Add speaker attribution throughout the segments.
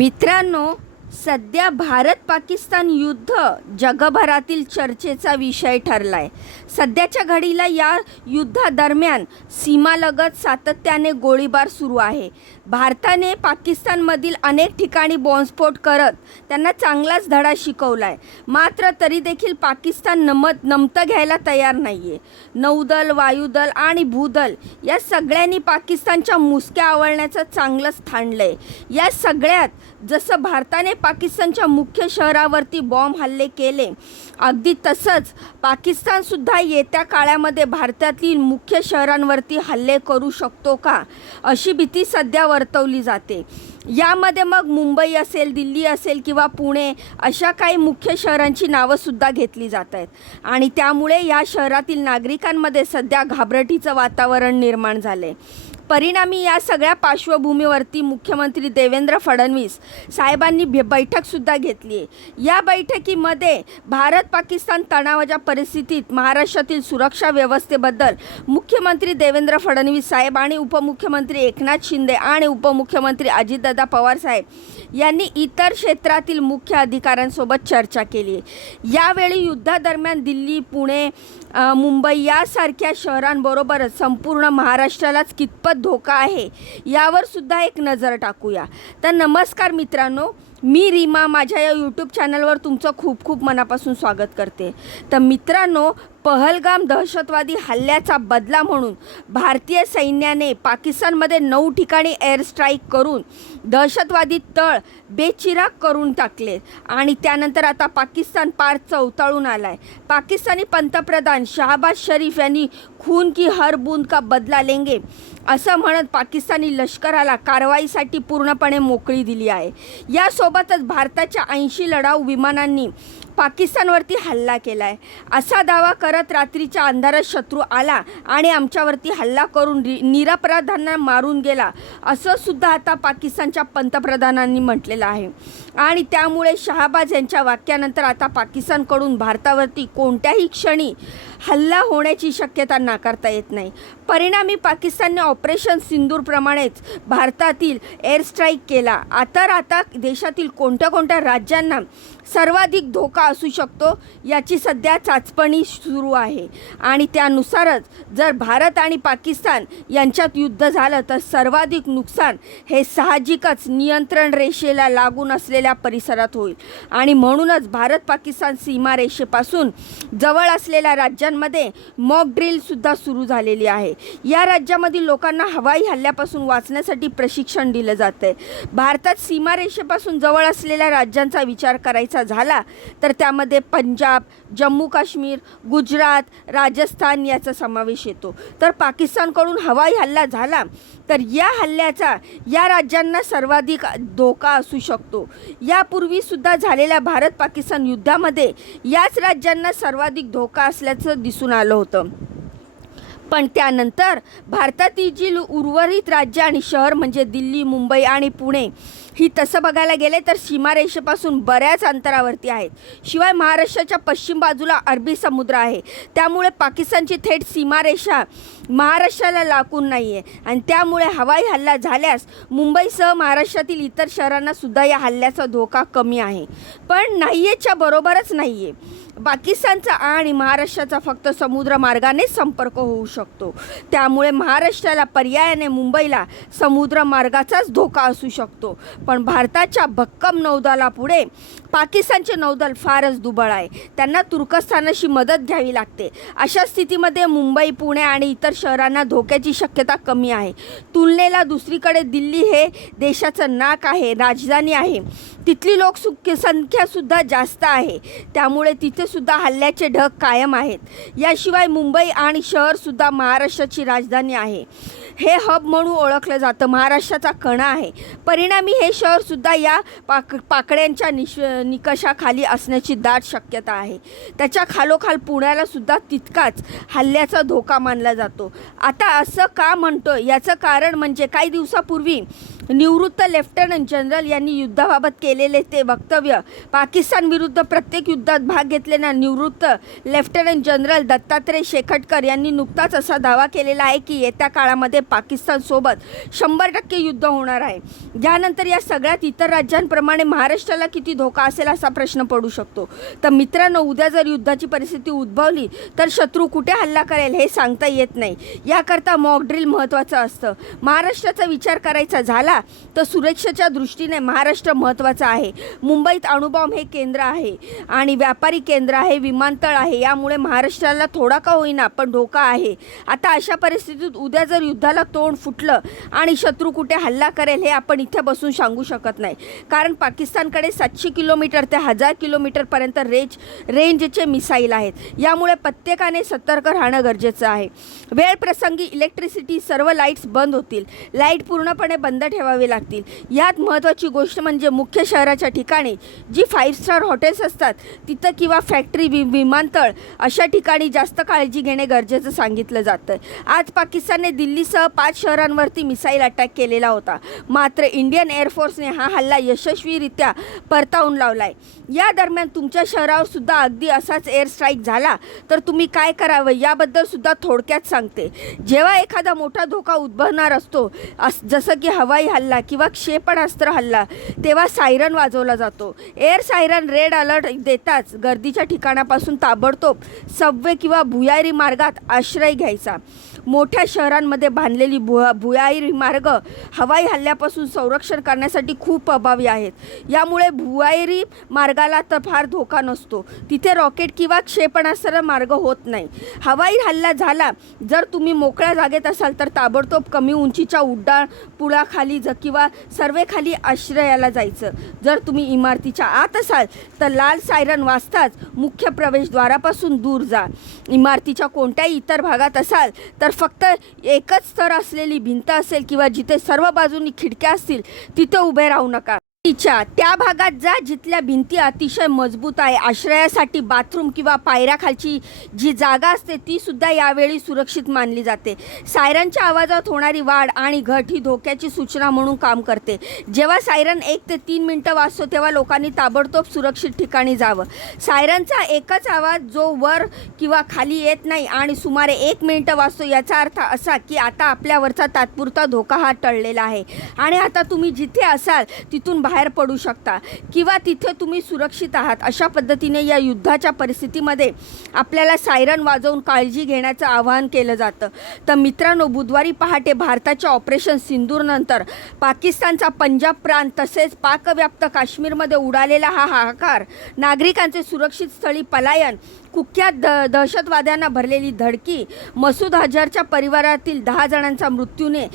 Speaker 1: मित्रांनो सध्या भारत पाकिस्तान युद्ध जगभरातील चर्चेचा विषय ठरला आहे सध्याच्या घडीला या युद्धादरम्यान सीमालगत सातत्याने गोळीबार सुरू आहे. भारताने पाकिस्तानमधील अनेक ठिकाणी बॉम्बस्फोट करत त्यांना चांगलाच धडा शिकवला आहे मात्र तरी देखील पाकिस्तान नमत नमतं घ्यायला तयार नाही आहे नौदल वायुदल आणि भूदल या सगळ्यांनी पाकिस्तानच्या मुसक्या आवळण्याचं चांगलंच थांडलं आहे या सगळ्यात जसं भारताने पाकिस्तानच्या मुख्य शहरावरती बॉम्ब हल्ले केले. अगदी तसंच पाकिस्तानसुद्धा येत्या काळामध्ये भारतातील मुख्य शहरांवरती हल्ले करू शकतो का? अशी भीती सध्या वर्तवली जाते. यामध्ये मग मुंबई असेल दिल्ली असेल किंवा पुणे अशा काही मुख्य शहरांची नावंसुद्धा घेतली जात आहेत. आणि त्यामुळे या शहरातील नागरिकांमध्ये सध्या घाबरटीचं वातावरण निर्माण झालं आहे परिणामी या सगळ्या पार्श्वभूमीवरती मुख्यमंत्री देवेंद्र फडणवीस साहेबांनी भे- बैठकसुद्धा घेतली आहे. या बैठकीमध्ये भारत पाकिस्तान तणावाच्या परिस्थितीत महाराष्ट्रातील सुरक्षा व्यवस्थेबद्दल मुख्यमंत्री देवेंद्र फडणवीस साहेब आणि उपमुख्यमंत्री एकनाथ शिंदे आणि उपमुख्यमंत्री अजितदादा पवार साहेब यांनी इतर क्षेत्रातील मुख्य अधिकाऱ्यांसोबत चर्चा केली आहे. यावेळी युद्धादरम्यान दिल्ली पुणे मुंबई यासारख्या शहरांबरोबरच संपूर्ण महाराष्ट्रालाच कितपत धोका आहे यावर सुद्धा एक नजर टाकूया. तर नमस्कार मित्रांनो मी रीमा माझ्या या यूट्यूब चॅनलवर तुमचं खूप खूप मनापासून स्वागत करते. तर मित्रांनो पहलगाम दहशतवादी हल्ल्याचा बदला म्हणून भारतीय सैन्याने पाकिस्तानमध्ये नऊ ठिकाणी एअर स्ट्राईक करून दहशतवादी तळ बेचिराग करून टाकले आणि त्यानंतर आता पाकिस्तान पार चवताळून आला आहे पाकिस्तानी पंतप्रधान शहाबाज शरीफ यांनी खून की हर बूंद का बदला लेंगे? असं म्हणत पाकिस्तानी लष्कराला कारवाईसाठी पूर्णपणे मोकळी दिली आहे. यासोबतच भारताच्या ऐंशी लढाऊ विमानांनी पाकिस्तानवरती हल्ला केला आहे असा दावा करत रात्रीच्या अंधारात शत्रू आला आणि आमच्यावरती हल्ला करून रि निरपराधांना मारून गेला असं सुद्धा आता पाकिस्तानच्या पंतप्रधानांनी म्हटलेलं आहे. आणि त्यामुळे शहाबाज यांच्या वाक्यानंतर आता पाकिस्तानकडून भारतावरती कोणत्याही क्षणी हल्ला होण्याची शक्यता नाकारता येत नाही. परिणामी पाकिस्तानने ऑपरेशन सिंदूरप्रमाणेच भारतातील एअर स्ट्राईक केला. आता आता देशातील कोणत्या कोणत्या राज्यांना सर्वाधिक धोका असू शकतो याची सध्या चाचपणी सुरू आहे. आणि त्यानुसारच जर भारत आणि पाकिस्तान यांच्यात युद्ध झालं तर सर्वाधिक नुकसान हे साहजिकच नियंत्रण रेषेला लागून असलेल्या परिसरात होईल. आणि म्हणूनच भारत पाकिस्तान सीमारेषेपासून जवळ असलेल्या राज्यांमध्ये मॉक ड्रिलसुद्धा सुरू झालेली आहे. या राज्यामधील लोकांना हवाई हल्ल्यापासून वाचण्यासाठी प्रशिक्षण दिलं जातं आहे भारतात सीमारेषेपासून जवळ असलेल्या राज्यांचा विचार करायचा झाला तर त्यामध्ये पंजाब जम्मू काश्मीर गुजरात राजस्थान याचा समावेश येतो. तर पाकिस्तानकडून हवाई हल्ला झाला तर या हल्ल्याचा या राज्यांना सर्वाधिक धोका असू शकतो. यापूर्वीसुद्धा झालेल्या भारत पाकिस्तान युद्धामध्ये याच राज्यांना सर्वाधिक धोका असल्याचं दिसून आलं होतं. पण त्यानंतर भारतातील जी उर्वरित राज्य आणि शहर म्हणजे दिल्ली मुंबई आणि पुणे ही तसं बघायला गेले तर सीमारेषेपासून बऱ्याच अंतरावरती आहेत. शिवाय महाराष्ट्राच्या पश्चिम बाजूला अरबी समुद्र आहे. त्यामुळे पाकिस्तानची थेट सीमारेषा महाराष्ट्राला लागून नाही आहे आणि त्यामुळे हवाई हल्ला झाल्यास मुंबईसह महाराष्ट्रातील इतर शहरांना सुद्धा या हल्ल्याचा धोका कमी आहे. पण नाहीयेच्या बरोबरच नाही आहे पाकिस्तानचा आणि महाराष्ट्राचा फक्त समुद्र मार्गानेच संपर्क होऊ शकतो. त्यामुळे महाराष्ट्राला पर्यायाने मुंबईला समुद्र मार्गाचाच धोका असू शकतो. पण भारताच्या भक्कम नौदलापुढे पाकिस्तानचे नौदल फारच दुबळ आहे. त्यांना तुर्कस्थानाशी मदत घ्यावी लागते. अशा स्थितीमध्ये मुंबई पुणे आणि इतर शहरांना धोक्याची शक्यता कमी आहे. तुलनेला दुसरीकडे दिल्ली हे देशाचं नाक आहे राजधानी आहे. तिथली लोकसुख्य संख्यासुद्धा जास्त आहे. त्यामुळे तिथेसुद्धा हल्ल्याचे ढग कायम आहेत. याशिवाय मुंबई आणि शहरसुद्धा महाराष्ट्राची राजधानी आहे. हे हब म्हणून ओळखलं जातं. महाराष्ट्राचा कणा आहे. परिणामी हे शहरसुद्धा या पाक पाकड्यांच्या निश निकषाखाली असण्याची दाट शक्यता आहे. त्याच्या खालोखाल पुण्यालासुद्धा तितकाच हल्ल्याचा धोका मानला जातो. आता असं का म्हणतो याचं कारण म्हणजे काही दिवसापूर्वी निवृत्त लेफ्टनंट जनरल यांनी युद्धाबाबत केलेले ते वक्तव्य. पाकिस्तान विरुद्ध प्रत्येक युद्धात भाग घेतलेल्या निवृत्त लेफ्टनंट जनरल दत्तात्रय शेखटकर यांनी नुकताच असा दावा केलेला आहे की येत्या काळामध्ये पाकिस्तानसोबत शंभर टक्के युद्ध होणार आहे. यानंतर या सगळ्यात इतर राज्यांप्रमाणे महाराष्ट्राला किती धोका असेल असा प्रश्न पडू शकतो. तर मित्रांनो उद्या जर युद्धाची परिस्थिती उद्भवली तर शत्रू कुठे हल्ला करेल हे सांगता येत नाही. याकरता मॉक ड्रिल महत्त्वाचं असतं. महाराष्ट्राचा विचार करायचा झाला तर सुरक्षेच्या दृष्टीने महाराष्ट्र महत्त्वाचा आहे. मुंबईत अणुबॉम्ब हे केंद्र आहे आणि व्यापारी केंद्र आहे विमानतळ आहे यामुळे महाराष्ट्राला थोडा का होईना पण धोका आहे. आता अशा परिस्थितीत उद्या जर युद्धाला तोंड फुटलं आणि शत्रू कुठे हल्ला करेल हे आपण इथे बसून सांगू शकत नाही. कारण पाकिस्तानकडे सातशे किलोमीटर ते हजार किलोमीटरपर्यंत रेंज रेंजचे मिसाईल आहेत. यामुळे प्रत्येकाने सतर्क राहणं गरजेचं आहे. वेळ प्रसंगी इलेक्ट्रिसिटी सर्व लाईट्स बंद होतील. लाइट पूर्णपणे बंद ठेवावे लागतील. यात महत्त्वाची गोष्ट म्हणजे मुख्य शहराच्या ठिकाणी जी फाईव्ह स्टार हॉटेल्स असतात तिथं किंवा फॅक्टरी वि विमानतळ अशा ठिकाणी जास्त काळजी घेणे गरजेचं सांगितलं जातं आज पाकिस्तानने दिल्लीसह पाच शहरांवरती मिसाईल अटॅक केलेला होता. मात्र इंडियन एअरफोर्सने हा हल्ला यशस्वीरित्या परतावून लावला आहे या दरम्यान तुमच्या शहरावर सुद्धा अगदी असाच एअर स्ट्राईक झाला तर तुम्ही काय करावं याबद्दल सुद्धा थोडक्यात सांगते. जेव्हा एखादा मोठा धोका उद्भवणार असतो अस जसं की हवाई हल्ला किंवा क्षेपणास्त्र हल्ला तेव्हा सायरन वाजवला जातो. एअर सायरन रेड अलर्ट देताच गर्दीच्या ठिकाणापासून ताबडतोब सबवे किंवा भुयारी मार्गात आश्रय घ्यायचा. मोठ्या शहरांमध्ये बांधलेली भुया भुयारी मार्ग हवाई हल्ल्यापासून संरक्षण करण्यासाठी खूप अभावी आहेत. यामुळे भुयारी मार्गाला तर फार धोका नसतो. तिथे रॉकेट किंवा क्षेपणास्त्र मार्ग होत नाही. हवाई हल्ला झाला जर तुम्ही मोकळ्या जागेत असाल तर ताबडतोब कमी उंचीच्या उड्डाण पुळाखाली ज किंवा सर्वेखाली आश्रयाला जायचं. जर तुम्ही इमारतीच्या आत असाल तर लाल सायरन वाजताच मुख्य प्रवेशद्वारापासून दूर जा. इमारतीच्या कोणत्याही इतर भागात असाल तर फक्त एकच स्तर असलेली भिंत असेल किंवा जिथे सर्व बाजूंनी खिडक्या असतील तिथे उभे राहू नका. तिच्या त्या भागात जा जिथल्या भिंती अतिशय मजबूत आहे. आश्रयासाठी बाथरूम किंवा पायऱ्याखालची जी जागा असते ती सुद्धा यावेळी सुरक्षित मानली जाते. सायरनच्या आवाजात होणारी वाढ आणि घट ही धोक्याची सूचना म्हणून काम करते. जेव्हा सायरन एक ते तीन मिनटं वाजतो तेव्हा लोकांनी ताबडतोब सुरक्षित ठिकाणी जावं. सायरनचा एकच आवाज जो वर किंवा खाली येत नाही आणि सुमारे एक मिनटं वाजतो याचा अर्थ असा की आता आपल्यावरचा तात्पुरता धोका हा टळलेला आहे. आणि आता तुम्ही जिथे असाल तिथून बाहेर पडू शकता. किंवा तिथे तुम्ही सुरक्षित आहात. अशा पद्धतीने या युद्धाच्या परिस्थितीमध्ये आपल्याला सायरन वाजवून काळजी घेण्याचं आवाहन केलं जातं. तर मित्रांनो बुधवारी पहाटे भारताच्या ऑपरेशन सिंदूरनंतर पाकिस्तानचा पंजाब प्रांत तसेच पाकव्याप्त काश्मीरमध्ये उडालेला हा हाहाकार नागरिकांचे सुरक्षित स्थळी पलायन कुख्यात द दहशतवाद्यांना भरलेली धडकी मसूद अजहरच्या परिवारातील दहा जणांचा मृत्यूने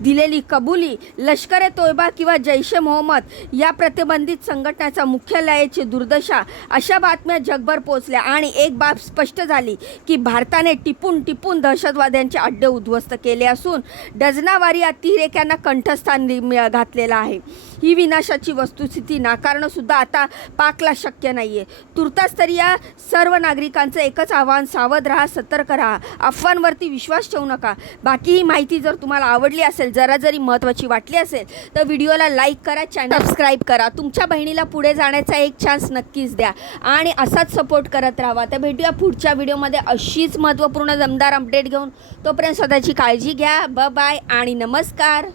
Speaker 1: दिलेली कबुली लष्कर ए तोयबा किंवा जैश ए मोहम्मद या प्रतिबंधित संघटनेचा मुख्यालयाची दुर्दशा अशा बातम्या जगभर पोचल्या आणि एक बाब स्पष्ट झाली की भारताने टिपून टिपून दहशतवाद्यांचे अड्डे उद्ध्वस्त केले असून डझनावारी अतिरेक्यांना कंठस्थान घातलेलं आहे. ही विनाशाची वस्तुस्थिती नाकारणं सुद्धा आता पाकला शक्य नाही आहे तुर्तास तरी या सर्व नागरिकांचं एकच आव्हान सावध राहा सतर्क राहा. अफवांवरती विश्वास ठेवू नका. बाकी ही माहिती जर तुम्हाला आवडली असेल असेल जरा जरी महत्त्वाची वाटली असेल तर व्हिडिओला लाईक करा चॅनल सबस्क्राईब करा. तुमच्या बहिणीला पुढे जाण्याचा एक चान्स नक्कीच द्या. आणि असाच सपोर्ट करत राहा. तर भेटूया पुढच्या व्हिडिओमध्ये अशीच महत्त्वपूर्ण दमदार अपडेट घेऊन. तोपर्यंत स्वतःची काळजी घ्या. ब बाय आणि नमस्कार.